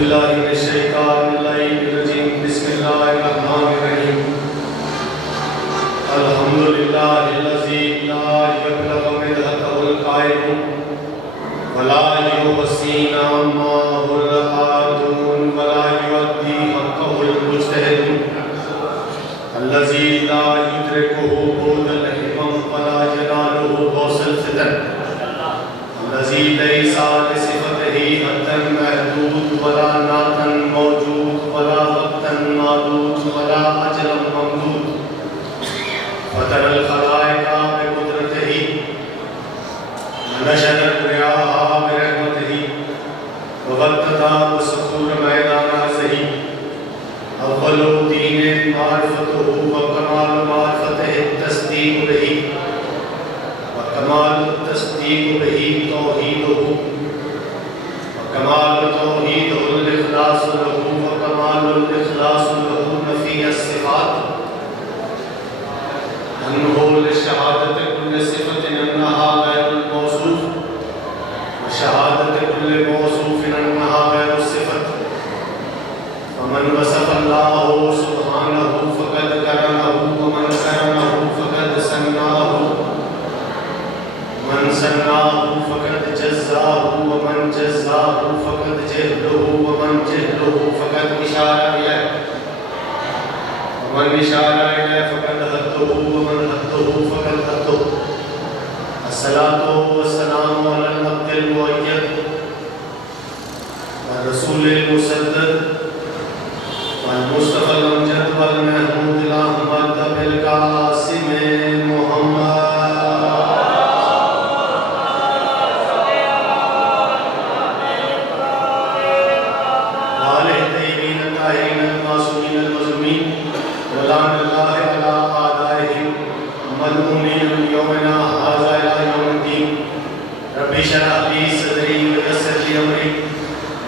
باللہ من الشیطان الرجیم بسم اللہ الرحمن الرحیم الحمدللہ الذی لا یبلغ مدحہ القائل ولا یحصی نعمہ العادون ولا یؤدی حقہ المجتہد الذی لا یدرکہ بعد الحکم ولا ینالہ غوث الفتن الذی لیس لصفتہ حدا محدود ولا نعتا موجود ولا وقتا معدود ولا اجلا ممدود فطر الخلائق بقدرتہ ونشر الرياح برحمتہ وبدد وسخر میدان ارضہ اول دین معرفتہ وکمال معرفتہ التصدیق بہ وکمال التصدیق بہ توحیدہ وکمال توحید الاخلاص له وکمال الاخلاص له نفی الصفات انه لشہادت کل صفت انہا غیر الموصوف وشہادت کل موصوف انہا غیر الصفت فمن وصف اللہ سبحانہ فقد کرمہ ومن کرمہ فقد سناہ من سناہ فقد جزاہ ومن جزاہ فقد جہلہ ومن جہلہ فقد اشارہ الیہ ومن اشارہ الیہ فقد حدہ ومن حدہ فقد حدہ الصلاۃ والسلام علی العبد المؤید والرسول المسدد والمصطفى الامجد والمحمود الاحمد بالقاسم محمد ولعن اللہ علی اعدائہم ملعونین من یومنا ھذا الی یوم الدین رب اشرح لی صدری ویسر لی امری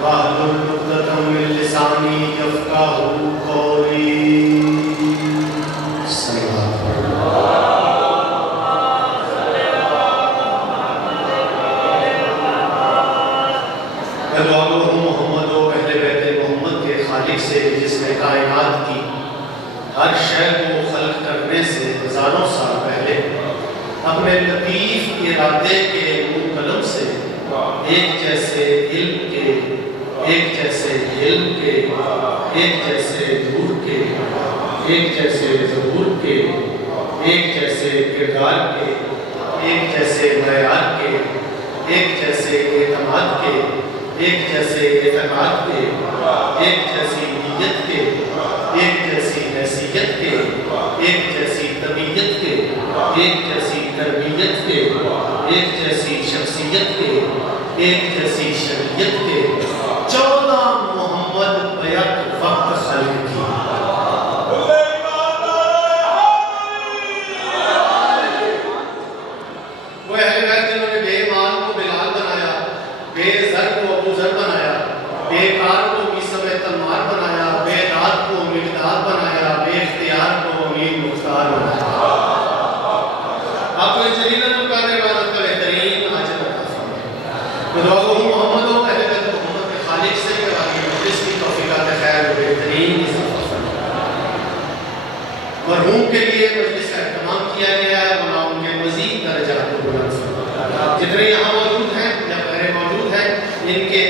واحلل عقدۃ من لسانی یفقہوا قولی صلی اللہ میں دعا گو ہوں محمد و اہل بیت محمد کے خالق سے جس نے کائنات کی ہر شے کو خلق کرنے سے ہزاروں سال پہلے اپنے لطیف ارادے کے منہ قلم سے ایک جیسے علم کے ایک جیسے علم کے ایک جیسے نور کے ایک جیسے ظہور کے ایک جیسے کردار کے ایک جیسے معیار کے ایک جیسے اعتماد کے ایک جیسے اعتقاد کے ایک جیسی نیت کے ایک جیسی حیثیت کے ایک جیسی طبیعت کے ایک جیسی تربیت کے ایک جیسی شخصیت کے ایک جیسی شریعت کے 14 محمد بیک وقت خلق کی وہ اہل بیت جنہوں نے بے مال کو بلال بنایا، بے زر کو ابو ذر بنایا، بے کار کو میثم تلمار بنایا، بے داد کو مقداد بنایا، بے اختیار کو امیر مختار بنایا۔ آپ کو جلیلۃ القدر عبادت کا بہترین اجر عطا فرمائے۔ میں دعا گو محمد و اہل بیت محمد کے خالق سے کہ آگے مجلس کی توفیقات خیر و بہترین اضافہ فرمائے۔ مرحوم کے لیے مجلس کا اہتمام کیا گیا ہے، مولا ان کے مزید درجات کو بلند فرمائے۔ جتنے یہاں موجود ہیں یا غیر موجود ہیں، ان کے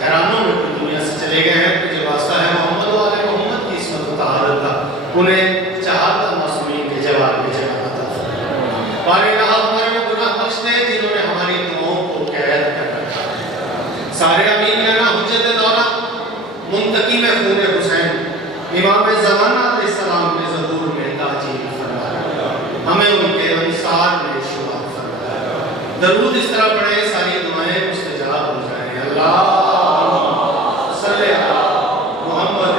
گھرانوں میں دنیا سے چلے گئے ہیں، کہ جو واسطہ ہے محمد و آل محمد کی عصمت و طہارت کا، انہیں چہارتا معصومین کے جواب میں جگہ عطا فرمائے۔ پانے رہا ہمارے گناہ بخش دے جنہوں نے ہماری دعاؤں کو قید کر رکھا ہے۔ سارے امین لینا حجت دورہ منتقی میں خون حسین امام زمانہ علیہ السلام نے ظہور میں تاجیل فرمایا، ہمیں ان کے انصار میں شمار فرمایا۔ درود اس طرح پڑھیں ساری دعائیں مستجاب ہو جائیں۔ اللہ صلی اللہ محمد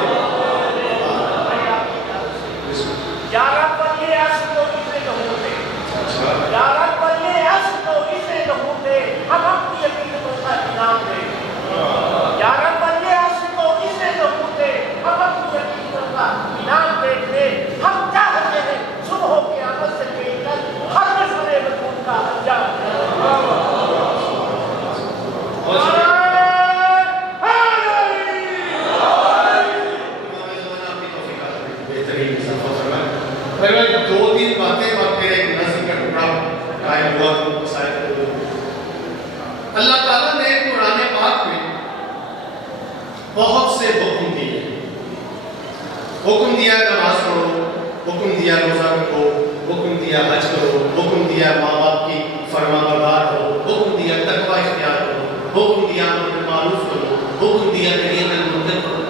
یا رب یہ عشق تو اسے لہو دے، یا رب یہ عشق تو اسے لہو دے، ہم اپنی یقینوں کا انعام دے۔ یا رب یہ عشق تو اسے لہو دے، ہم اپنی یقینوں کا انعام دے۔ ہم چاہتے ہیں صبح قیامت سے لے کر ہر مشورے وجود کا انجام دے۔ حکم دیا نماز پڑھو، حکم دیا روزہ رکھو، حکم دیا حج کرو، حکم دیا ماں باپ کی فرما بردار ہو، حکم دیا تقوی اختیار کرو، حکم دیا امر بالمعروف کرو، حکم دیا نہی عن المنکر کرو۔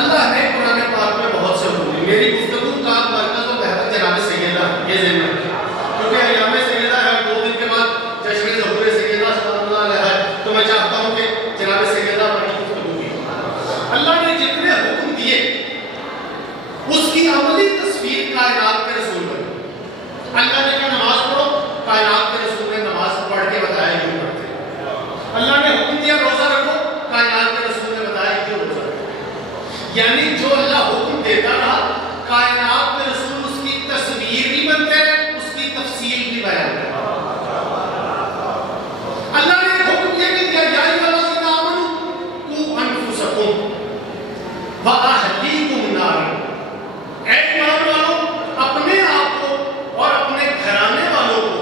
اللہ نے قرآن پاک میں بہت سے حکم دیے۔ میری گفتگو کا مرکز و محور جناب سیدہ یہ ذہن میں رکھیں، کیونکہ ایام سیدہ ہے، 2 دن کے بعد جشن ظہور سیدہ سلام اللہ علیہ ہے، تو میں چاہتا ہوں کہ جناب سیدہ پر گفتگو کی۔ اللہ نے جتنے حکم دیے اس کی عملی تصویر کائنات کے رسول بنی۔ اللہ نے کہا نماز پڑھو، کائنات کے رسول نے نماز پڑھ کے بتایا کیوں پڑھتے ہیں۔ اللہ نے حکم دیا روزہ رکھو، کائنات کے رسول نے بتایا کیوں روزہ رکھو۔ یعنی جو اللہ حکم دیتا رہا، کائنات کے رسول اس کی تصویر بھی بنتے رہے، اس کی تفصیل بھی بیان کرتے رہے۔ اللہ نے حکم یہ بھی دیا یا ایھا الذین آمنوا قوا انفسکم وأہلیکم نارا، اے ایمان والوں اپنے آپ کو اور اپنے گھرانے والوں کو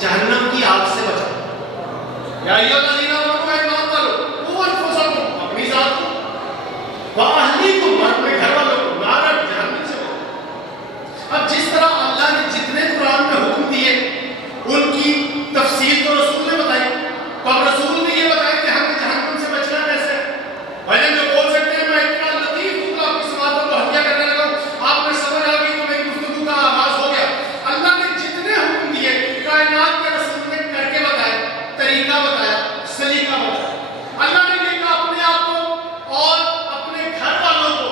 جہنم کی آگ سے بچاؤ۔ یا ایھا الذین آمنوا، اے ایمان والوں قوا انفسکم، اپنی ذات کو، وأہلیکم، اور اپنے گھر والوں کو، نارا، جہنم سے بچاؤ۔ اب جس طرح اللہ نے جتنے قرآن میں حکم دیے ان کی تفصیل تو رسول نے بتائی، تو اب رسول نے یہ بتایا کہ ہمیں جہنم سے بچنا کیسے ہے۔ بھائی جو بول سکتے ہیں میں اتنا لطیف ہوں آپ کی سماعتوں کو ہدیہ کرنے لگا ہوں، آپ نے سمجھ آ گئی تو میری گفتگو کا آغاز ہو گیا۔ اللہ نے جتنے حکم دیے کائنات کے رسول نے کر کے بتایا، طریقہ بتایا، سلیقہ بتایا۔ اللہ نے یہ کہا اپنے آپ کو اور اپنے گھر والوں کو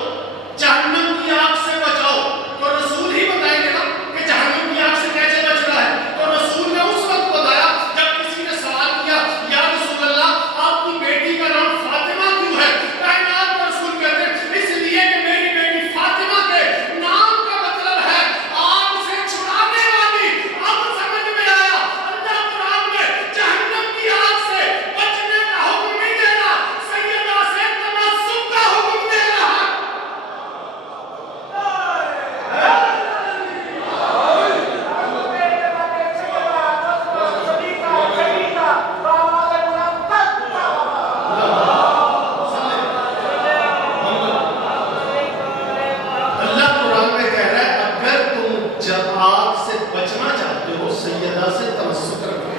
جہنم کی آگ سے بچاؤ، تو رسول ہی بتائیں گے نا کہ جہنم کی آگ سے کیسے بچنا ہے۔ تو رسول نے اس وقت بتایا جب کسی نے سوال کیا یا رسول اللہ آپ کی بیٹی کا نام فاطمہ کیوں ہے؟ کائنات کا رسول کہتے ہیں اس لیے کہ میری بیٹی فاطمہ کے نام کا مطلب ہے آگ سے چھڑانے والی۔ اب سمجھ میں آیا، اللہ قرآن میں جہنم کی آگ سے بچنے کا حکم نہیں دے رہا، سیدہ سے تناسب کا حکم دے رہا ہے۔ اللہ قرآن میں کہہ رہا ہے اگر تم جب آگ سے بچنا چاہتے ہو سیدہ سے تمسک رکھو،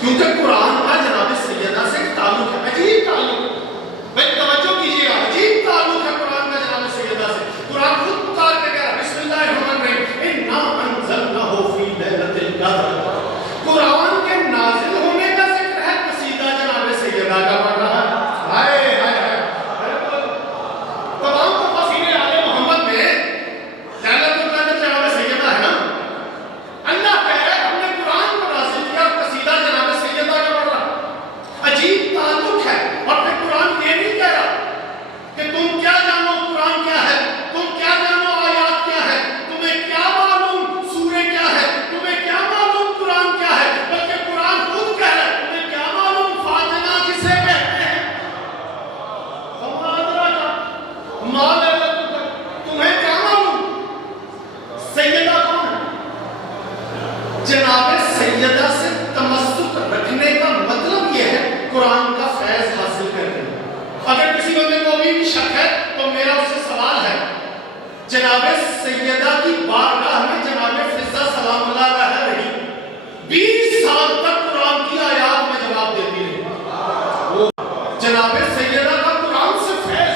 کیونکہ قرآن کا جناب سیدہ سے ایک تعلق ہے، عجیب تعلق ہے۔ بھائی توجہ کیجیے گا، عجیب تعلق ہے قرآن کا جناب سیدہ سے۔ قرآن خود پکار کے کہہ رہا ہے بسم اللہ الرحمن الرحیم انا انزلناہ فی لیلۃ القدر۔ قرآن کے نازل ہونے کا ذکر ہے، قصیدہ جناب سیدہ کا پڑھ رہا ہے۔ ہائے ہائے ہائے، تمام تفاسیر آل محمد میں لیلۃ القدر جناب سیدہ ہے نا۔ اللہ کہہ رہا ہے ہم نے قرآن کو نازل کیا، قصیدہ جناب سیدہ کا پڑھ رہا ہے۔ عجیب تعلق ہے، اور پھر قرآن یہ نہیں کہہ رہا کہ تم کیا جانو قرآن کیا ہے، تم کیا جانو آیات کیا ہے، تمہیں کیا معلوم سورہ کیا ہے، تمہیں کیا معلوم قرآن کیا ہے، بلکہ قرآن خود کہہ رہا ہے تمہیں کیا معلوم فاطمہ کسے کہتے ہیں۔ وما ادراک ما لیلۃ القدر، تمہیں کیا معلوم سیدہ کون ہے۔ جناب سیدہ سے تمسک رکھنے کا مطلب یہ ہے قرآن کا فیض حاصل کرنے۔ اگر کسی بندے کو ابھی بھی شک ہے تو میرا اس سے سوال ہے، جناب سیدہ کی بارگاہ میں جناب فضہ سلام اللہ علیہ رہی، 20 سال تک قرآن کی آیات میں جواب دیتی رہی۔ جناب سیدہ کا قرآن سے فیض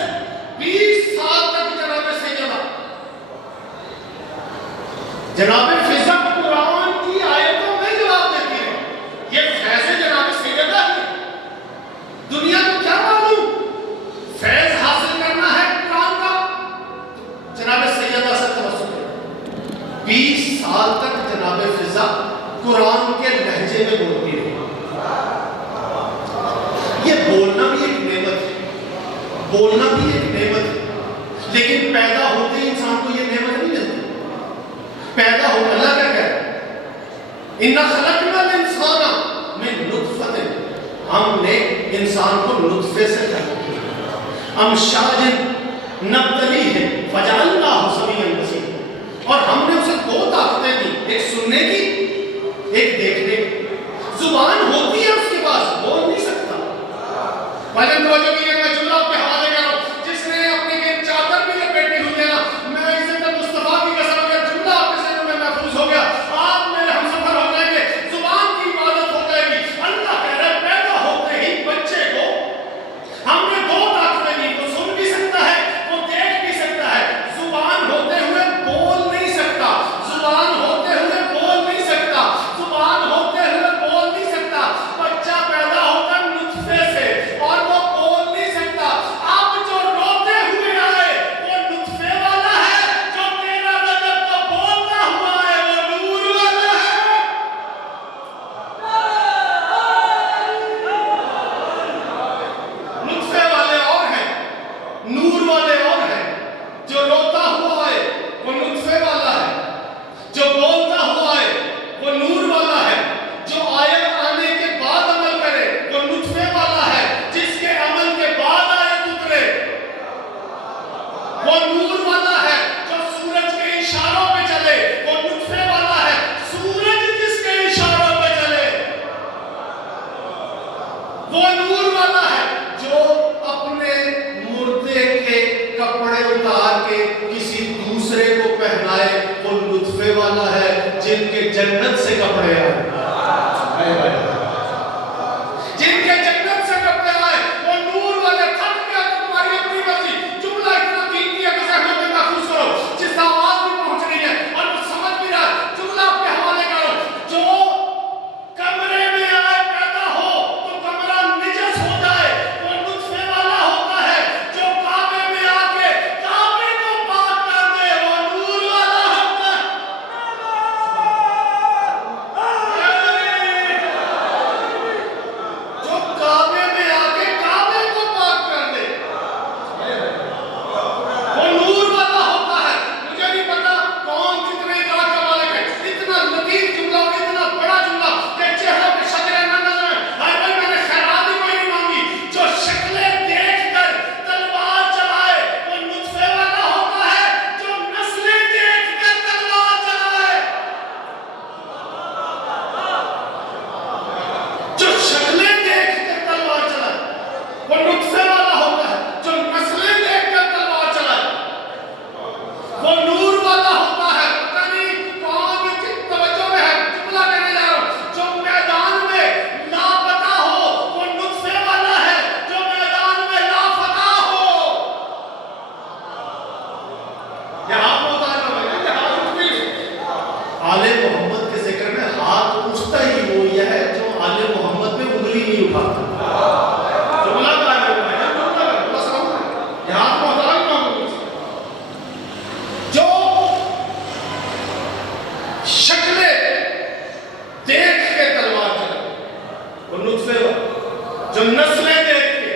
20 سال تک جناب سیدہ، جناب فضہ قرآن کی آیتوں میں جواب دیتی رہی۔ یہ فیض جناب سیدہ ہے۔ دنیا کو کیا معلوم فیض حاصل کرنا ہے قرآن کا، جناب سیدہ سے تمسک کرو۔ 20 سال تک جناب فضہ قرآن کے لہجے میں بولتی رہی۔ یہ بولنا بھی ایک نعمت ہے، بولنا بھی ایک نعمت ہے، لیکن پیدا ہوتے ہی انسان کو یہ نعمت نہیں ملتی۔ پیدا ہو اللہ کیا کہہ رہا ہے اِنَّا خَلَقْنَا الْإِنسَانَ مِن نُطْفَةٍ، ہم نے انسان کو نطفے سے پیدا کیا، أَمْشَاجٍ نَبْتَلِيهِ فَجَعَلْنَاهُ سَمِيعًا بَصِيرًا، اور ہم نے اسے 2 طاقتیں دی، ایک سننے کی ایک دیکھنے کی۔ زبان ہوتی ہے اس کے پاس، بول نہیں سکتا۔ بھائی توجہ کیجیے، میں جملہ پہ حوالے کر رہا ہوں، جس نے اپنے چادر والا ہے جو اپنے مردے کے کپڑے اتار کے کسی دوسرے کو پہنائے، وہ لطفے والا ہے جن کے جنت سے کپڑے آئے، جن کے جنت سے کپڑے آئے، وہ نور والے تھک گیا تو تمہاری اپنی مرضی۔ جملہ اتنا قیمتی ہے کہ ذہنوں میں محفوظ کرو، جس سے آواز بھی پہنچ رہی ہے اور وہ سمجھ بھی رہا ہے، جملہ اپنے حوالے کرو۔ جو کمرے میں آئے پیدا ہو تو کمرہ نجس ہو جائے، وہ لطفے والا ہوتا ہے۔ جو کعبے میں آ کے کعبے کو پاک کر دے، وہ نور والا ہوتا ہے۔ جو کعبے میں آ کے کعبے کو پاک کر دے، وہ نور والا ہوتا ہے۔ مجھے نہیں پتا کون کتنے ادراک کا مالک ہے، اتنا لطیف جملہ اور اتنا بڑا جملہ کہ چہرہ پہ شکلیں نہ نظر آئیں۔ ہائے بھائی میں نے خیرات ہی کوئی نہیں مانگی۔ جو شکلیں دیکھ کر تلوار چلائے وہ لطفے والا ہوتا ہے، جو نسلیں دیکھ کر تلوار چلائے، جو شکلیں دیکھ کر تلوار چلائے وہ لطفے والا ہوتا ہے، جو نسلیں دیکھ کر تلوار چلائے وہ نور والا ہوتا ہے۔ پتہ نہیں کون کس توجہ میں ہے، جملہ کہنے جا رہا ہوں۔ جو میدان میں لاپتہ ہو وہ لطفے والا ہے، جو میدان میں لاپتہ ہو۔ یہ ہاتھ ہوتا ہے نا بھائی، یہ ہاتھ اٹھتی ہے۔ آل محمد کے ذکر میں ہاتھ اٹھتا ہی وہ یہ ہے جو آل محمد میں انگلی نہیں اٹھاتا۔ جملہ کا ہے بھائی، جملہ کا بس یہ ہاتھ ہوتا ہے نا۔ جو شکلیں دیکھ کے تلوار چلائے وہ لطفے والا، جو نسلیں دیکھ کے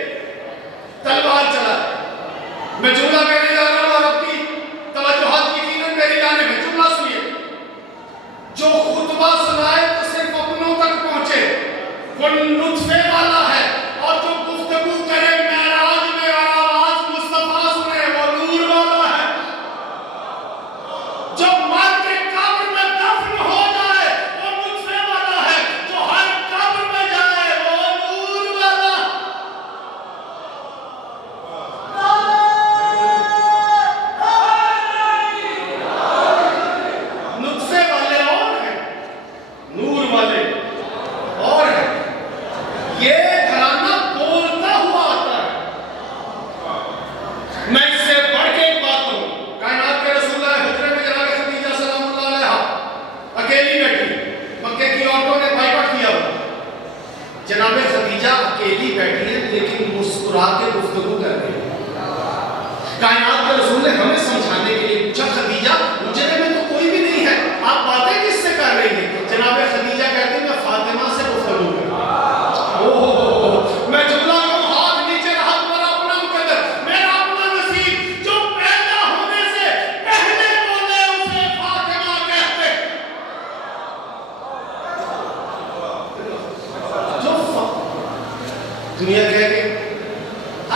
تلوار چلائے۔ میں جملہ کہنے جا رہا ہوں اور اپنی توجہات یقیناً میری جانب ہے، جملہ سنیے۔ جو خطبہ سنائے تو صرف اپنوں تک پہنچے وہ لطفے والا ہے، اور جو گفتگو کرے معراج میں اور آواز مصطفیٰ سنے وہ نور والا ہے۔ جو مر کے قبر میں دفن ہو جائے وہ لطفے والا ہے، جو ہر قبر میں جائے وہ نور والا۔ لطفے والے اور ہیں، نور والے اور ہیں۔ یہ گھرانہ بولتا ہوا آتا ہے۔ میں اس سے بڑھ کے ایک بات کہوں، کائنات کے رسول اللہ حجرے میں جناب خدیجہ سلام اللہ علیہا اکیلی بیٹھی، مکے کی عورتوں نے بائیکاٹ کیا ہوا۔ جناب خدیجہ اکیلی بیٹھی ہے لیکن مسکرا کے گفتگو کر رہی ہے۔ کائنات کے رسول نے ہمیں سمجھانے کے لیے پوچھا، خدیجہ حجرے میں تو کوئی بھی نہیں ہے، آپ باتیں کس سے کر رہی ہیں؟ جناب خدیجہ کہتی ہیں میں فاطمہ سے گفتگو کر رہی ہوں۔ میں جملہ کہوں، ہاتھ نیچے رہا تمہارا اپنا مقدر، میرا اپنا نصیب۔ جو پیدا ہونے سے پہلے بولے اسے فاطمہ کہتے۔ جو دنیا کہہ کے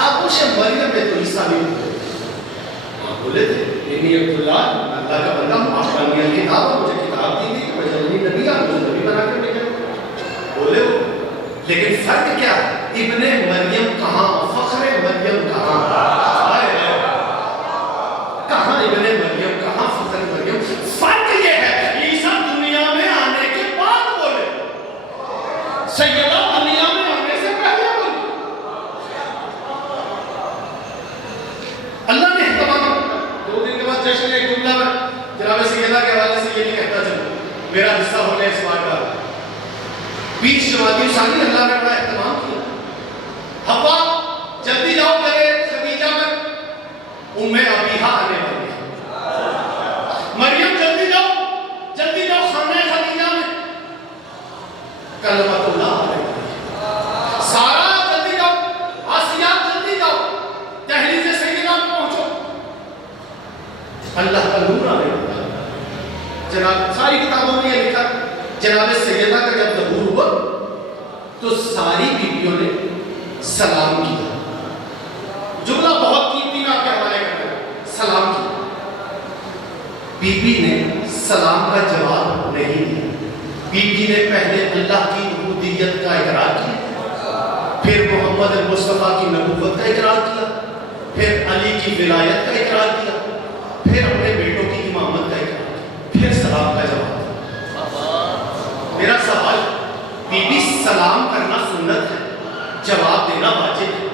آپ اسے مریم میں تو عیسیٰ نہیں ہوتے، بولے تھے انی عبداللہ، اللہ کا بندہ، آسمانی الکتاب، مجھے کتاب دی گئی کہ میں جلدی نبی آ، مجھے نبی بنا کے بھیجا، بولے وہ۔ لیکن فرق کیا ہے؟ ابن مریم کہاں، فخر مریم کہاں؟ کہاں ابن مریم، کہاں فخر مریم؟ فرق یہ ہے عیسیٰ دنیا میں آنے کے بعد بولے، سیدہ دنیا میں آنے سے پہلے بولے۔ اللہ نے اہتمام، 2 دن کے بعد جشن ایک جملہ میں جناب سیدہ کے حوالے سے یہ نہیں کہتا چلو میرا حصہ ہو جائے اس بات کا، 20 جمادی ثانی اللہ نے بڑا اہتمام کیا۔ حوا جلدی جاؤ میرے خدیجہ میں ام ابیہا آنے والی ہے، مریم جلدی جاؤ خانہ خدیجہ میں کلمۃ اللہ آنے والی ہے، سارا جلدی جاؤ، آسیہ جلدی جاؤ، دہلیز سیدہ میں پہنچو، اللہ کا نور آنے والا ہے۔ جناب ساری کتابوں میں یہ لکھا، جناب سیدہ کا جب ظہور ہوا تو ساری بیویوں نے سلام کیا۔ جملہ بہت قیمتی میں آپ کے حوالے کرتا ہوں، سلام کیا۔ بی بی نے سلام کا جواب نہیں دیا، بی بی نے پہلے اللہ کی عبودیت کا اقرار کیا، پھر محمد مصطفیٰ کی نبوت کا اقرار کیا، پھر علی کی ولایت کا اقرار کیا، پھر اپنے بیٹوں کی امامت کا اقرار کیا، پھر سلام کا جواب دیا۔ میرا سوال، بی بی سلام کرنا سنت ہے، جواب دینا واجب ہے،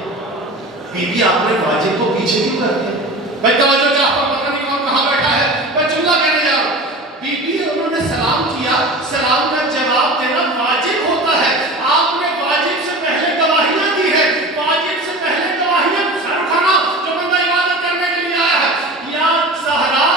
بی بی آپ نے واجب کو پیچھے کیوں کر دیا؟ بھائی توجہ چاہ پر پتہ نہیں کون کہاں بیٹھا ہے، میں جملہ کہنے جا رہا ہوں۔ بی بی انہوں نے سلام کیا، سلام کا جواب دینا واجب ہوتا ہے، آپ نے واجب سے پہلے گواہیاں دی ہے، واجب سے پہلے گواہیاں سر اٹھانا جو بندہ عبادت کرنے کے لیے آیا ہے، یا زہرا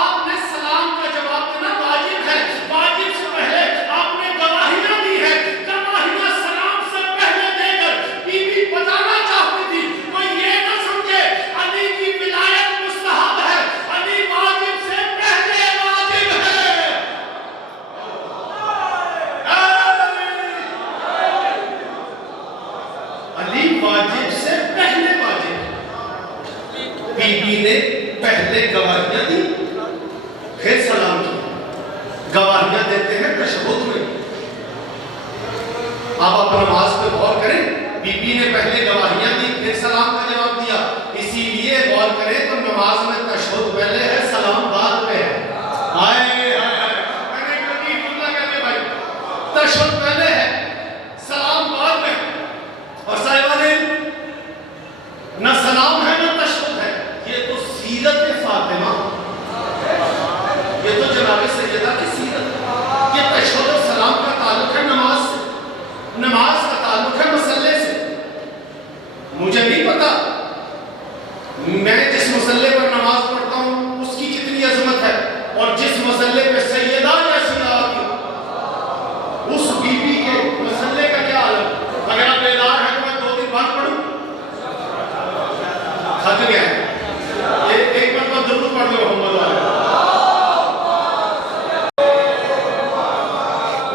آپ نے سلام کا جواب دینا واجب ہے، واجب سے پہلے آپ نے گواہیاں دی ہے، گواہیاں سلام سے پہلے دے کر بی بی بتانا چاہتی تھی کوئی یہ نہ سمجھے علی کی ولایت مستحب ہے، علی واجب سے پہلے واجب ہے۔ علی واجب سے پہلے واجب ہے۔ بی بی نے پہلے گواہیاں دی، پھر سلام کیا۔ گواہیاں دیتے ہیں تشہد میں، آپ اپنا نماز پہ غور کریں، بی بی نے پہلے گواہیاں دی پھر سلام کا جواب دیا، اسی لیے غور کریں تو نماز میں تشہد پہلے ہے، سلام بعد میں ہے۔ ہائے ہائے ہائے، میں نے کبھی جملہ کہتے بھائی، تشہد پہلے ہے، سلام بعد میں، اور صاحبانے نہ سلام ہے نہ تشہد ہے، یہ تو سیرت فاطمہ، یہ تو جناب سیدہ کی سیرت ہے، یہ تشہد و سلام کا تعلق ہے نماز سے، نماز کا تعلق ہے مسئلے سے۔ مجھے نہیں پتا میں جس مسئلے پر نماز پڑھتا ہوں اس کی کتنی عظمت ہے، اور جس مسئلے پہ سیدہ جیسی آتی اس بی بی کے مسئلے کا کیا عالم۔ اگر آپ بیدار ہیں تو میں 2 دن بعد پڑھوں، تھک گیا ہے، ایک مرتبہ درود پڑھ لو محمد والے۔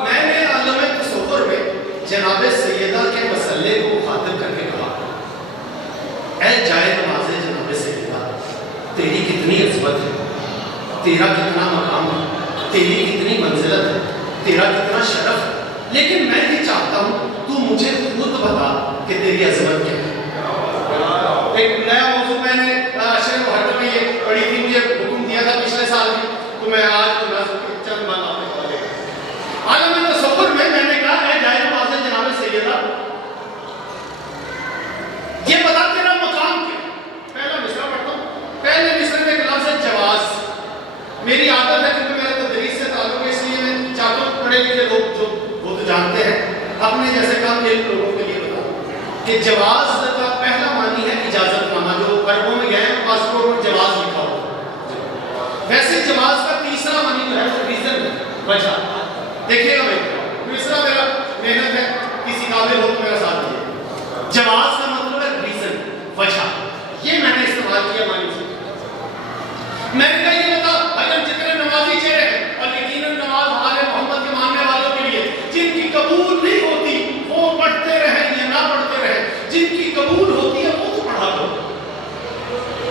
میں نے عالم تصور میں جناب سیدہ کے مسئلے کو خاطب کر کے کہا، اے جائے نماز جناب سیدہ، تیری کتنی عظمت ہے، تیرا کتنا مقام ہے، تیری کتنی منزلت ہے، تیرا کتنا شرف ہے، لیکن میں یہ چاہتا ہوں تو مجھے خود بتا کہ تیری عظمت کیا ہے۔ ایک نیا موضوع میں نے عشر محرم میں یہ پڑھی تھی، مجھے حکم دیا تھا پچھلے سال بھی، تو میں آج تو چند بات آپ کو بتا دیا۔ عالم تصور میں نے کہا اے جائے نماز جناب سیدہ، یہ بتا تیرا مقام کیا۔ پہلا مصرع پڑھتا ہوں، پہلے مصرع میں کلام سے جواز، میری عادت ہے کیونکہ میرا تدریس سے تعلق ہے، اس لیے میں چاہتا ہوں پڑھے لکھے لوگ جو وہ تو جانتے ہیں، اپنے جیسے کام علم لوگوں کے لیے بتاؤں کہ جواز کا پہلا معنی ہے اجازت نامہ، جو عربوں میں گئے پاسپورٹ پر جواز لکھا ہو۔ ویسے جواز کا تیسرا معنی جو ہے وہ ریزن ہے، وجہ۔ دیکھیے گا بھائی مصرع میرا محنت ہے، کسی قابل ہو تو میرا ساتھ دیجیے۔ جواز کا مطلب ہے ریزن، وجہ، یہ میں نے استعمال کیا معنی سے۔ میں نے کہا یہ بتا اگر جتنے نمازی چہرے ہیں، اور یقیناً نماز آل محمد کے ماننے والوں کے لیے جن کی قبول نہیں ہوتی وہ پڑھتے رہیں یا نہ پڑھتے رہیں، جن کی قبول ہوتی ہے وہ تو پڑھا کرو،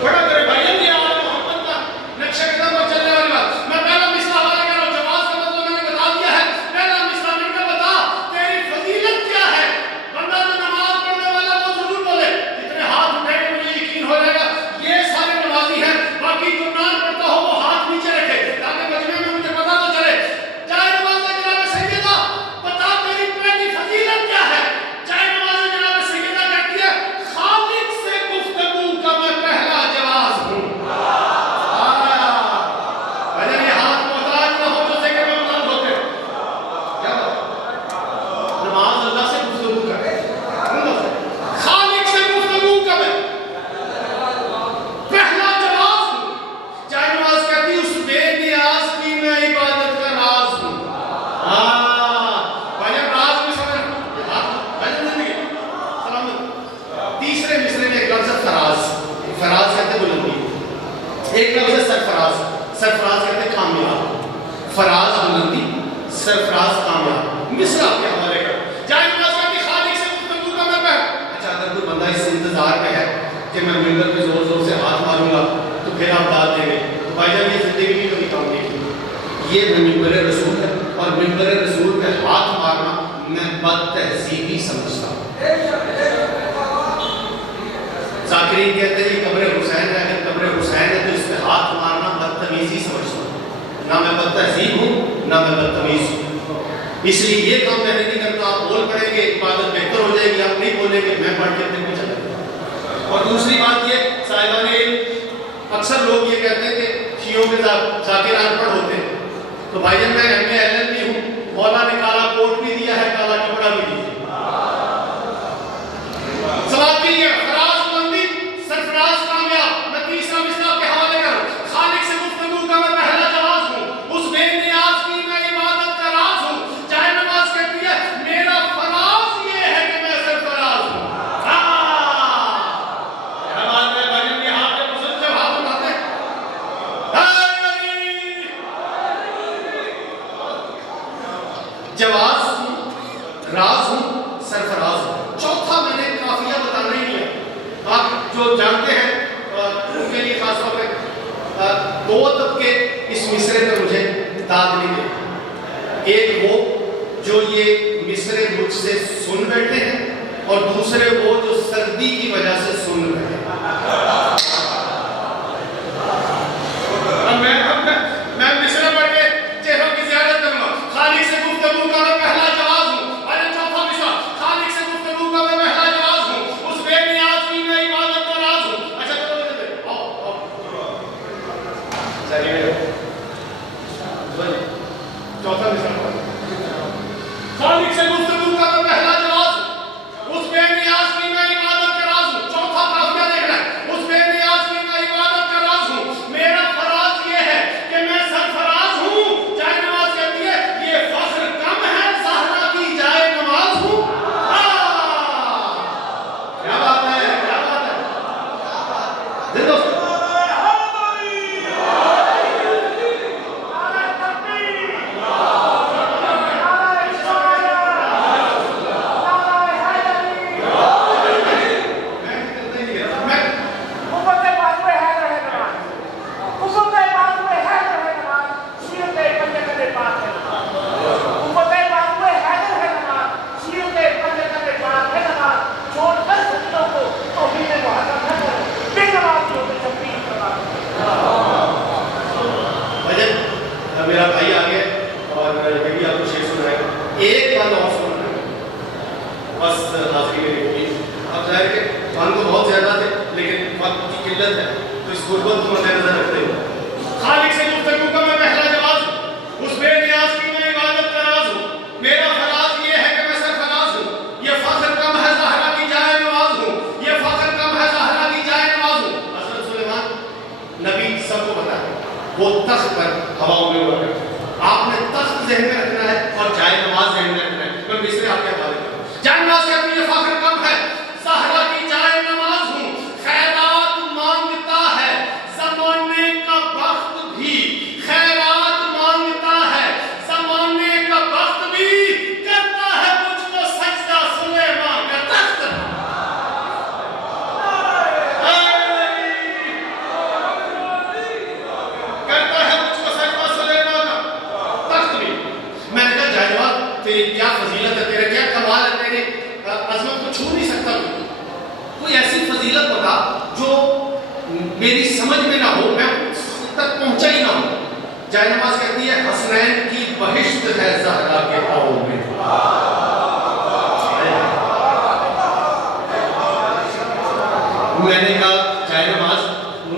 پڑھا کرے بھائی۔ یہ آل محمد کا نقشہ قدم پر چلنے والی بات۔ میں پہلا مصرع حوالے کر رہا ہوں، جواز کا مطلب میں نے بتا دیا ہے۔ پہلا مصرع میں نے بتا تیری فضیلت کیا ہے، بندہ جو نماز پڑھنے والا وہ ضرور بولے، جتنے ہاتھ اٹھائے گا مجھے یقین ہو جائے گا یہ سارے نمازی ہیں، باقی جو نہ پڑھتا ہو وہ ہاتھ نیچے رکھے تاکہ مجمع میں مجھے پتا تو چلے۔ جائے نماز جناب سیدہ، بتا تیری پہلی فضیلت کیا ہے۔ جائے نماز جناب سیدہ کہتی ہے خالق سے گفتگو کا میں پہلا جواز ہوں۔ اگر یہ ہاتھ محتاج نہ ہو تو ذکر میں بلند ہوتے، کیا بات، نماز اللہ سے گفتگو کرے، خالق سے گفتگو کا میں پہلا جواز ہوں۔ جائے نماز کہتی اس بے نیاز کی میں عبادت کا راز ہوں۔ بھائی راز میں سمجھ بھائی زندگی سلامت۔ تیسرے مصرع میں ایک لفظ ہے فراز، فراز کہتے بلندی، ایک لفظ ہے سرفراز، سرفراز کہتے کامیاب، فراز بلندی، سرفراز کامیاب۔ مصرع کے حوالے کر جائے نماز کہتی خالق سے گفتگو کا میں اچھا اگر کوئی بندہ اس انتظار میں ہے کہ میں ممبر پہ زور زور سے ہاتھ ماروں گا تو پھر آپ داد دیں گے، تو بھائی جان یہ زندگی میں کبھی کام نہیں کی، یہ ممبر رسول ہے، اور ممبر رسول پہ ہاتھ مارنا میں بد تہذیبی سمجھتا ہوں۔ ذاکرین کہتے ہیں یہ قبر حسین ہے، اگر قبر حسین ہے تو اس پہ ہاتھ مارنا بدتمیزی سمجھتا ہوں، نہ میں بدتہذیب ہوں نہ میں بدتمیز ہوں، اس لیے یہ کام میں نہیں کرتا۔ آپ بول پڑیں گے عبادت بہتر ہو جائے گی، آپ نہیں بولیں گے میں پڑھ کے دن میں چلا جاؤں۔ اور دوسری بات یہ صاحبان علم، اکثر لوگ یہ کہتے ہیں کہ شیعوں کے ذاکر ان پڑھ ہوتے ہیں، تو بھائی جان میں ایم اے ایل ایل بھی ہوں، مولا نے کالا کوٹ بھی دیا ہے، کالا کپڑا بھی دیا ہے۔ سوال کے لیے فراز بلندی سرفراز کامیاب، میں تیسرا مصرع کے حوالے کروں، خالق سے گفتگو کا میں پہلا جواز ہوں، اس بے نیاز کی میں عبادت کا راز ہوں، جائے نماز کہتی ہے میرا فراز یہ ہے کہ میں سرفراز ہوں۔ کیا بات ہے بھائی، یہ ہاتھ کے بزرگ جب ہاتھ اٹھاتے ہیں جواز ہوں، راز ہوں، سرفراز ہوں۔ چوتھا میں نے قافیہ بتانا ہی نہیں ہے، آپ جو جانتے ہیں ان کے لیے خاص طور پہ دو طبقے اس مصرے پہ مجھے داد نہیں دیتے، ایک وہ جو یہ مصرے مجھ سے سن بیٹھے ہیں اور دوسرے وہ جو سردی کی وجہ سے سن رہے ہیں۔ میں مصرے پڑھ کے چہروں کی زیارت کروں گا، خالق سے گفتگو کا میں پہلا جواز ہوں، اور چوتھا مصرع خالق سے گفتگو کا میں پہلا جواز ہوں، اس بے نیاز کی میں عبادت کا راز ہوں۔ اچھا چلو آؤ چوتھا مصرع خالق سے گفتگو کا میں پہلا جواز ہوں، اس بے نیاز کی میں عبادت کا راز ہوں۔ چوتھا قافیہ دیکھنا ہے، اس بے نیاز کی میں عبادت کا راز ہوں، میرا فراز یہ ہے کہ میں سرفراز ہوں، جائے نماز کہتی ہے یہ فخر کم ہے زہرا کی جائے نماز ہوں۔ کیا بات ہے، کیا بات ہے دل دوست۔ میرا بھائی آگے اور یہ بھی آپ کو شیئر سنائے گا، ایک بات اور سننا ہے بس حاضری میری ہوگی۔ اب ظاہر کہ بند تو بہت زیادہ تھے لیکن وقت کی قلت ہے تو اس غربت کو مد نظر رکھتے ہوئے خالق سے گفتگو کا میں پہلا جواز ہوں، اس بے نیاز کی میں عبادت کا راز ہوں، میرا فراز یہ ہے کہ میں سرفراز ہوں، یہ فخر کم ہے زہرا کی جائے نواز ہوں، یہ فخر کم ہے زہرا کی جائے نواز ہوں۔ حضرت سلیمان نبی سب کو پتا ہے، وہ تخت پر ہواؤں میں اڑا کرتے ہیں، آپ نے تخت ذہن میں رکھنا ہے اور جائے نماز ذہن میں رکھنا ہے۔ میں مصرے آپ کے حوالے کروں، جائے نماز کہتی ہے فخر کم ہے زہرا کی جائے نماز ہوں، خیرات مانگتا ہے زمانے کا بخت بھی، خیرات مانگتا ہے زمانے کا بخت بھی، کرتا ہے مجھ کو سجدہ سلیمان کا تخت۔ کرتا ہے مجھ کو سجدہ سلیمان کا تخت بھی۔ میں نے کہا جائے تیری کیا فضیلت ہے، تیرا کیا کمال ہے، تیری عظمت کو چھو نہیں سکتا کوئی ایسی فضیلت بتا جو میری سمجھ میں نہ ہو، میں اس تک پہنچا ہی نہ ہوں۔ جائے نماز کہتی ہے حسنین کی بہشت ہے زہرا کے پاؤں میں۔ میں نے کہا جائے نماز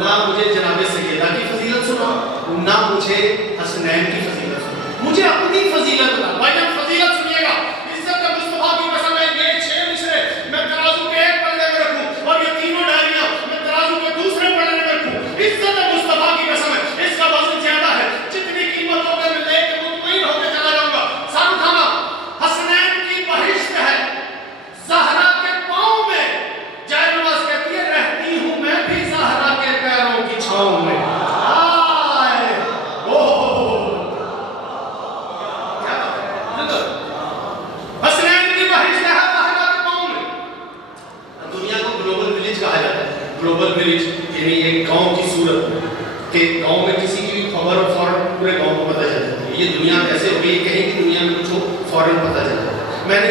نہ مجھے جناب سیدہ کی فضیلت سنا نہ مجھے حسنین کی فضیلت سنا، مجھے اپنی فضیلت بتا۔ بھائی جب فضیلت سنیے گا، عزت کا مصطفیٰ کی قسم ہے، یہ 6 مصرے میں ترازو کے ایک پلڑے میں رکھوں اور یہ تینوں ڈائریاں میں ترازو کے دوسرے پلڑے میں رکھوں، عزت کا مصطفیٰ کی قسم ہے، اس کا وزن زیادہ ہے، جتنی قیمت ہو کر لے کے مطمئن ہو کے چلا جاؤں گا۔ سب کھانا حسنین کی بہشت ہے زہرا کے پاؤں میں، جائے نماز کہتی ہے رہتی ہوں میں بھی زہرا کے پیروں کی چھاؤں میں۔ گلوبل ولیج یعنی ایک گاؤں کی صورت کہ گاؤں میں کسی کی بھی خبر اور فوراً پورے گاؤں کو پتہ چل جاتی ہے، یہ دنیا کیسے ہو گئی، کہیں بھی دنیا میں کچھ ہو فوراً پتہ چل جاتا ہے۔ میں نے